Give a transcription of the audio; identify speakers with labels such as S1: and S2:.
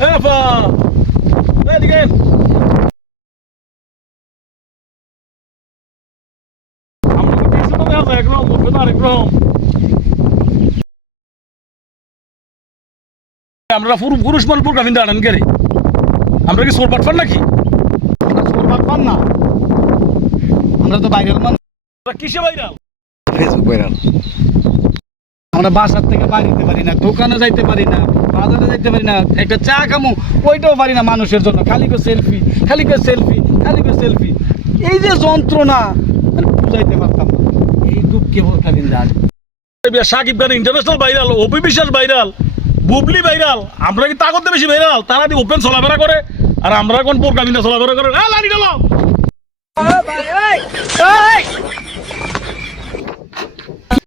S1: Ever! That again! I'm but not in আমরা পুরুষ পুরো কাহিনী দাঁড়ান গেলে আমরা কি সোর পাটপান নাকি?
S2: সোর পাটপান না। আমরা তো বাইরাল
S1: মান কিসে বাইরাল
S3: ফেসবুক বাইরাল
S2: আমরা বাসার থেকে বাড়িতে পারি না দোকানে যাইতে পারি না। বাজারে যাইতে পারি না, একটা চা খামু, ওইটাও পারি না মানুষের জন্য। খালি করে সেলফি খালি করে সেলফি খালি করে সেলফি এই যে যন্ত্রণা মানে বুঝাইতে পারতাম না। এই দুঃখে বলতে দিন যান
S1: Shakib Khan international viral Apu Biswas viral Bubly viral আমরা কি তাগতে বেশি ভাইরাল তারা ওপেন চলাফেরা করে? আর আমরা কোন বোরকা বিন্দা চলাফেরা করে? লাড়ি ডালো